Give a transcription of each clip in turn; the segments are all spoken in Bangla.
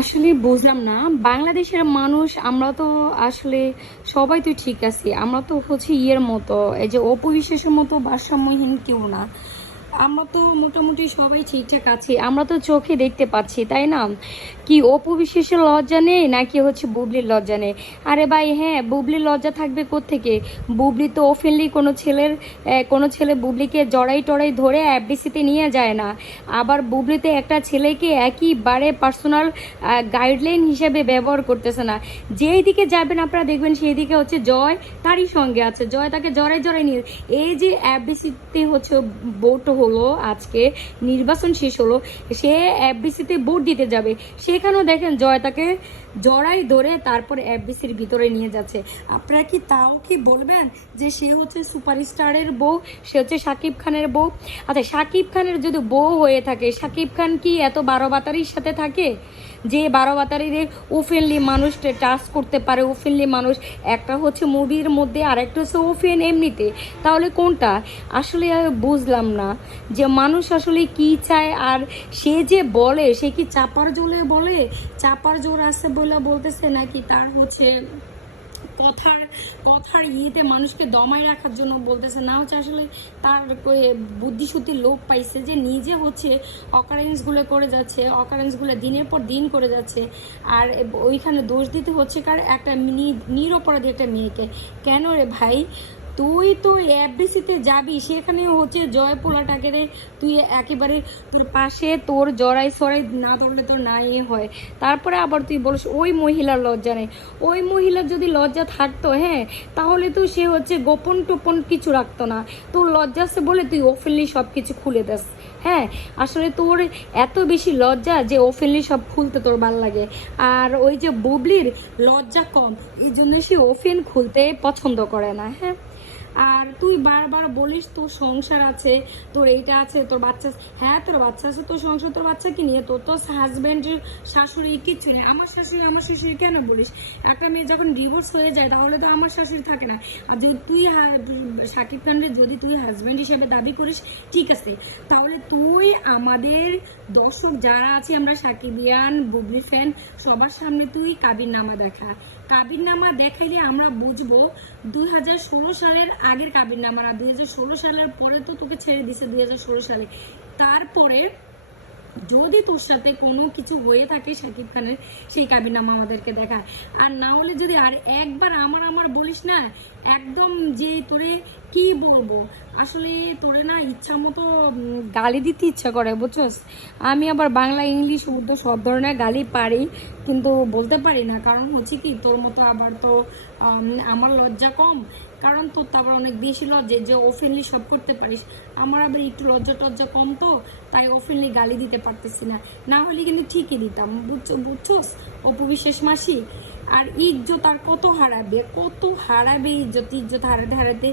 আসলে বুঝলাম না, বাংলাদেশের মানুষ আমরা তো আসলে সবাই তো ঠিক আছি। আমরা তো হচ্ছে ইয়ের মতো, এই যে অপবিশ্বাসের মতো ভারসাম্যহীন কেউ না। আমরা তো মোটামুটি সবাই ঠিকঠাক আছি, আমরা তো চোখে দেখতে পাচ্ছি, তাই না? কি অপবিশ্বাসের লজ্জা নেই নাকি হচ্ছে বুবলির লজ্জা নেই? আরে ভাই হ্যাঁ, বুবলির লজ্জা থাকবে কোত্থেকে? বুবলি তো ওপেনলি কোনো ছেলে বুবলিকে জড়াই টড়াই ধরে এফডিসিতে নিয়ে যায় না। আবার বুবলিতে একটা ছেলেকে একইবারে পার্সোনাল গাইডলাইন হিসেবে ব্যবহার করতেছে না। যেই দিকে যাবেন আপনারা দেখবেন সেই দিকে হচ্ছে জয় তারই সঙ্গে আছে, জয় তাকে জড়াই জড়াই নিয়ে। এই যে এফডিসিতে হচ্ছে ভোট হলো, আজকে নির্বাচন শেষ হলো, সে এফডিসিতে ভোট দিতে যাবে, সেখানেও দেখেন জয় তাকে জড়াই ধরে তারপর এফডিসির ভিতরে নিয়ে যাচ্ছে। আপনারা কি তাও কি বলবেন যে সে হচ্ছে সুপারস্টারের বউ, সে হচ্ছে শাকিব খানের বউ? আচ্ছা, শাকিব খানের যদি বউ হয়ে থাকে, শাকিব খান কি এত বারোবাতারির সাথে থাকে যে বারোবাতারির ওপেনলি মানুষ টাচ করতে পারে? ওপেনলি মানুষ একটা হচ্ছে মুভির মধ্যে আর একটা হচ্ছে ওপেন এমনিতে, তাহলে কোনটা? আসলে বুঝলাম না যে মানুষ আসলে কি চায়। আর সে যে বলে, সে কি চাপার জোরে বলে, চাপার জোর আছে বলে বলতেছে, নাকি তার হচ্ছে কথার কথার ইয়েতে মানুষকে দমায় রাখার জন্য বলতেছে, না হচ্ছে আসলে তার বুদ্ধিশুদ্ধি লোপ পাইছে যে নিজে হচ্ছে অকারেন্সগুলো করে যাচ্ছে, অকারেন্সগুলো দিনের পর দিন করে যাচ্ছে। আর ওইখানে দোষ দিতে হচ্ছে কার? একটা নিরপরাধী একটা মেয়েকে। কেন রে ভাই? তুই তো এফডিসিতে যাবি, সেখানে হচ্ছে জয় পোলাটাকে রে তুই একেবারে তোর পাশে, তোর জড়াই সরাই না ধরলে তোর না হয়। তারপরে আবার তুই বলিস ওই মহিলার লজ্জা নেই। ওই মহিলার যদি লজ্জা থাকতো, হ্যাঁ, তাহলে তো সে হচ্ছে গোপন টোপন কিছু রাখতো না। তোর লজ্জা আছে বলে তুই ওপেনলি সব কিছু খুলে দেস। হ্যাঁ, আসলে তোর এত বেশি লজ্জা যে ওপেনলি সব খুলতে তোর ভাল লাগে। আর ওই যে বুবলির লজ্জা কম, এই জন্য সে ওপেন খুলতে পছন্দ করে না। হ্যাঁ, আর তুই বারবার বলিস তোর সংসার আছে, তোর এইটা আছে, তোর বাচ্চা। হ্যাঁ, তোর বাচ্চা আছে, তোর সংসার, তোর বাচ্চা কি নিয়ে? তোর তো হাজব্যান্ড শাশুড়ি কিচ্ছু নেই। আমার শাশুড়ি আমার শাশুড়ি কেন বলিস? একটা মেয়ে যখন ডিভোর্স হয়ে যায় তাহলে তো আমার শাশুড়ি থাকে না। আর যদি তুই শাকিব খানের যদি তুই হাজব্যান্ড হিসেবে দাবি করিস, ঠিক আছে, তাহলে তুই আমাদের দর্শক যারা আছে, আমরা সাকিবিয়ান বুবলি ফ্যান, সবার সামনে তুই কাবির নামা দেখা। কাবির নামা দেখাইলে আমরা বুঝবো 2016 সালের আগের কাবির নামা না, 2016 সালের পরে তো তোকে ছেড়ে দিছে 2016 সালে। তারপরে যদি তোর সাথে কোনো কিছু হয়ে থাকে শাকিব খানের, সেই কাবিরনামা আমাদেরকে দেখা। আর না হলে যদি আর একবার আমার আমার বলিস না, একদম যে তোরে কি বলবো, আসলে তোরে না ইচ্ছা মতো গালি দিতে ইচ্ছা করে, বুঝছস? আমি আবার বাংলা ইংলিশ উর্দু সব ধরনের গালি পারি, কিন্তু বলতে পারি না। কারণ হচ্ছে কি, তোর মতো আবার তো আমার লজ্জা কম, কারণ তোর তো আবার অনেক বেশি লজ্জা যে ওপেনলি সব করতে পারিস। আমার আবার একটু লজ্জা টজ্জা কম, তো তাই ওপেনলি গালি দিতে পারতেছি না। না হলে কিন্তু ঠিকই দিতাম, বুঝছোস অপবিশ্বাস মাসি? আর ইজ্জত আর কত হারাবে, কত হারাবে ইজ্জত। ইজ্জত হারাতে হারাতে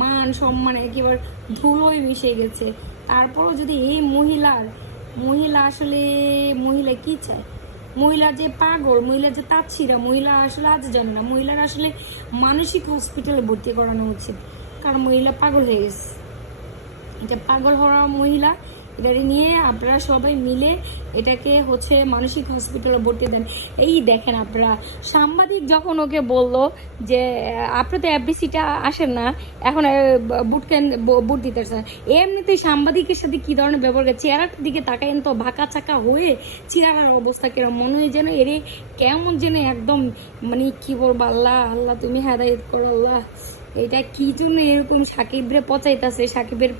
মান সম্মান একেবারে ধুলোয় মিশে গেছে। তারপরও যদি এই মহিলা আসলে মহিলা কি চায়? মহিলা যে পাগল, মহিলা যে তাচ্ছিরা, মহিলা আসলে আজ জানে না। মহিলার আসলে মানসিক হসপিটালে ভর্তি করানো উচিত, কারণ মহিলা পাগল হয়ে গেছে। এটা পাগল হওয়া মহিলা, এটা নিয়ে আপনারা সবাই মিলে এটাকে হচ্ছে মানসিক হসপিটালে ভর্তি দেন। এই দেখেন আপনারা, সাংবাদিক যখন ওকে বললো যে আপনি তো এফডিসিটা আসেন না, এখন বুট দিতেছেন, এমনিতেই সাংবাদিকের সাথে কি ধরনের ব্যবহার করে, চেহারাটার দিকে তাকাইন তো, ভাকা চাকা হয়ে চেহারার অবস্থা কিরম, মনে হয় যেন এরে কেমন যেন একদম, মানে কি বলবো, আল্লাহ আল্লাহ তুমি হেদায়েত করো আল্লাহ। এটা কি জন্য এরকম সাকিবরে পচাইতেছে, সাকিবের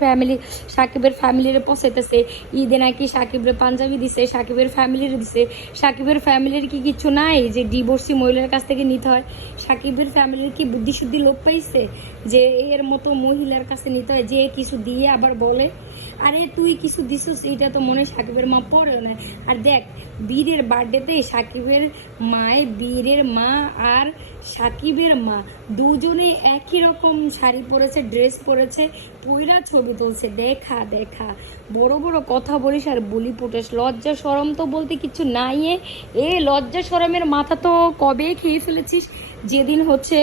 ফ্যামিলিরে পচাইতেছে। ঈদে নাকি সাকিবরে পাঞ্জাবি দিছে, সাকিবের ফ্যামিলির দিছে। সাকিবের ফ্যামিলির কি কিছু নাই যে ডিভোর্সি মহিলার কাছ থেকে নিতে হয়? সাকিবের ফ্যামিলির কি বুদ্ধিশুদ্ধি লোপ পাইছে যে এর মতো মহিলার কাছে নিতে হয়, যে কিছু দিয়ে আবার বলে? আরে তুই কিছু দিছিস, এটা তো মনে হয় সাকিবের মা পড়েও না। আর দেখ, বীরের বার্থডেতে সাকিবের মায়ের, বীরের মা আর সাকিবের মা দুজনে একই রকম শাড়ি পরেছে, ড্রেস পরেছে, পয়রা ছবি তুলছে। দেখা দেখা বড় বড় কথা বলিস আর বলি পটাস, লজ্জা সরম তো বলতে কিছু নাই। এ লজ্জা সরমের মাথা তো কবে খেয়ে ফেলেছিস, যেদিন হচ্ছে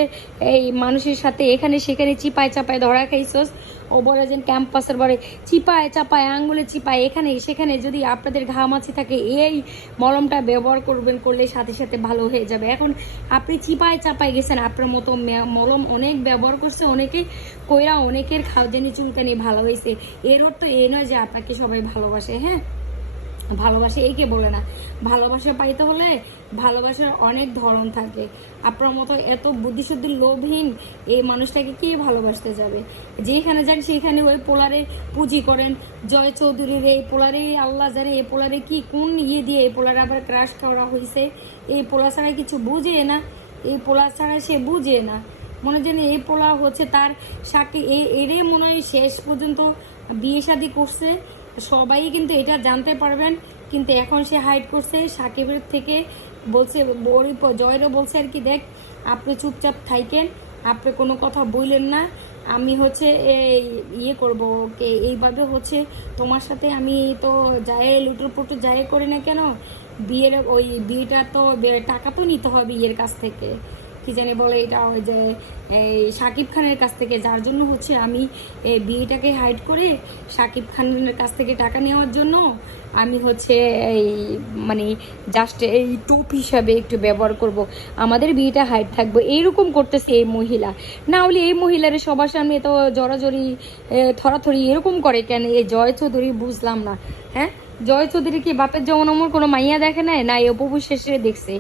এই মানুষের সাথে এখানে সেখানে চিপায় চাপায় ধরা খাইছস। ও বলে যে ক্যাম্পাসের বারে চিপায় চাপায় আঙ্গুলে চিপায় এখানে সেখানে, যদি আপনাদের ঘামাচি থাকে এই মলমটা ব্যবহার করবেন, করলে সাথে সাথে ভালো হয়ে যাবে। এখন আপনি চিপায় চাপায় গেছেন, আপনার মতো মলম অনেক ব্যবহার করছে অনেকে, কইরা অনেকের খাওয়াজানি চুলকানি ভালো হয়েছে, এর অর্থ এই নয় যে আপনাকে সবাই ভালোবাসে। হ্যাঁ, ভালোবাসা একে বলে না। ভালোবাসা পাইতে হলে ভালোবাসার অনেক ধরন থাকে। আপনার মতো এত বুদ্ধিশুদ্ধি লোভহীন এই মানুষটাকে কে ভালোবাসতে যাবে? যেখানে যান সেখানে ওই পোলারে পুঁজি করেন। জয় চৌধুরীর এই পোলারে আল্লাহ জানে এই পোলারে কি কোন দিয়ে এই পোলারে আবার ক্রাশ করা হয়েছে। এই পোলা ছাড়া কিছু বুঝে না, এই পোলা ছাড়া সে বুঝে না। মনে যেন এই পোলা হচ্ছে তার সাকে এরে মনে হয় শেষ পর্যন্ত বিয়ে শাদী করছে। সবাই কিন্তু এটা জানতে পারবেন, কিন্তু এখন সে হাইড করছে সাকিবের থেকে। বলছে জয়েরও বলছে আর কি, দেখ আপনি চুপচাপ থাইকেন, আপনি কোনো কথা বললেন না, আমি হচ্ছে ইয়ে করবো ওকে এইভাবে হচ্ছে তোমার সাথে আমি তো যাই লুটোর পুটুর যাই করি না কেন, বিয়ের ওই বিয়েটা তো টাকা তো নিতে হবে বিয়ের কাছ থেকে, কি জানি বলে এটা, ওই যে এই শাকিব খানের কাছ থেকে, যার জন্য হচ্ছে আমি এই বিয়েটাকে হাইড করে শাকিব খানের কাছ থেকে টাকা নেওয়ার জন্য আমি হচ্ছে এই মানে জাস্ট এই টুপ হিসাবে একটু ব্যবহার করব, আমাদের বিয়েটা হাইড থাকবো, এইরকম করতেছে এই মহিলা। না হলে এই মহিলার সবার সামনে তো জড়াজড়ি থরাথরি এরকম করে কেন এই জয় চৌধুরী? বুঝলাম না। হ্যাঁ, জয় চৌধুরী কি বাপের জমনমর কোনো মাইয়া দেখে নাই? না এই অপু বিশ্বাসে দেখছে?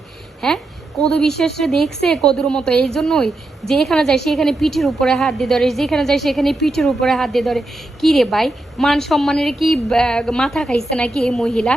হ্যাঁ, কদু বিশ্বাসে দেখছে কদুর মতো। এই জন্যই যেখানে যায় সেখানে পিঠের উপরে হাত দিয়ে ধরে, যেখানে যায় সেখানে পিঠের উপরে হাত দিয়ে ধরে। কি রে ভাই, মান সম্মানের কি মাথা খাইছে নাকি এই মহিলা?